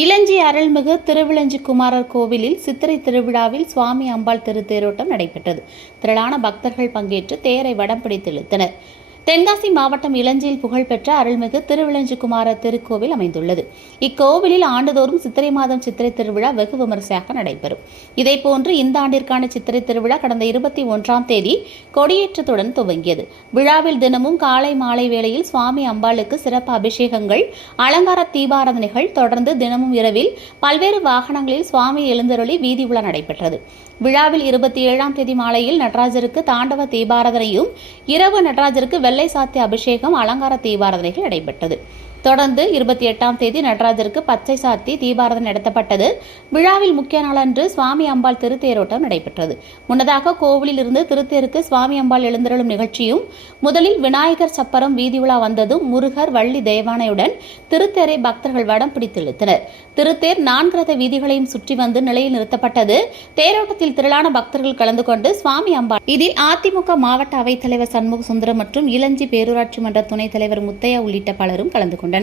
இளஞ்சி அருள்மிகு திருவிளஞ்சி குமாரர் கோவிலில் சித்திரை திருவிழாவில் சுவாமி அம்பாள் திருத்தேரோட்டம் நடைபெற்றது. திரளான பக்தர்கள் பங்கேற்று தேரை வடம் பிடித்து இழுத்தனர். தென்காசி மாவட்டம் இளஞ்சியில் புகழ்பெற்ற அருள்மிகு திருவிளஞ்சி குமாரர் திருக்கோவில் அமைந்துள்ளது. இக்கோவிலில் ஆண்டுதோறும் சித்திரை மாதம் சித்திரை திருவிழா வெகு விமரிசையாக நடைபெறும். இதேபோன்று இந்த ஆண்டிற்கான சித்திரை திருவிழா கடந்த 21ஆம் தேதி கொடியேற்றத்துடன் துவங்கியது. விழாவில் தினமும் காலை மாலை வேளையில் சுவாமி அம்பாளுக்கு சிறப்பு அபிஷேகங்கள், அலங்கார தீபாராதனைகள், தொடர்ந்து தினமும் இரவில் பல்வேறு வாகனங்களில் சுவாமி எழுந்தருளி வீதி உலா நடைபெற்றது. விழாவில் 27ஆம் தேதி மாலையில் நடராஜருக்கு தாண்டவ தீபாராதனையும், இரவு நடராஜருக்கு வெள்ளை சாத்தி அபிஷேகம், அலங்கார தீபாராதனைகள் நடைபெற்றது. தொடர்ந்து 28ஆம் தேதி நடராஜருக்கு பச்சை சாத்தி தீபாராதனை நடத்தப்பட்டது. விழாவில் முக்கிய நாளன்று சுவாமி அம்பாள் திருத்தேரோட்டம் நடைபெற்றது. முன்னதாக கோவிலில் இருந்து திருத்தேருக்கு சுவாமி அம்பாள் எழுந்தருளும் நிகழ்ச்சியும், முதலில் விநாயகர் சப்பரம் வீதி உலா வந்ததும் முருகர் வள்ளி தேவானையுடன் திருத்தேரை பக்தர்கள் வடம் பிடித்து இழுத்தனர். திருத்தேர் 4 ரத வீதிகளையும் சுற்றி வந்து நிலையில் நிறுத்தப்பட்டது. தேரோட்டத்தில் திரளான பக்தர்கள் கலந்து கொண்டு சுவாமி அம்பாள் இதில் அதிமுக மாவட்ட அவைத்தலைவர் சண்முக சுந்தரம் மற்றும் இளஞ்சி பேரூராட்சி மன்ற துணைத் தலைவர் முத்தையா உள்ளிட்ட பலரும் கலந்து கொண்டனர்.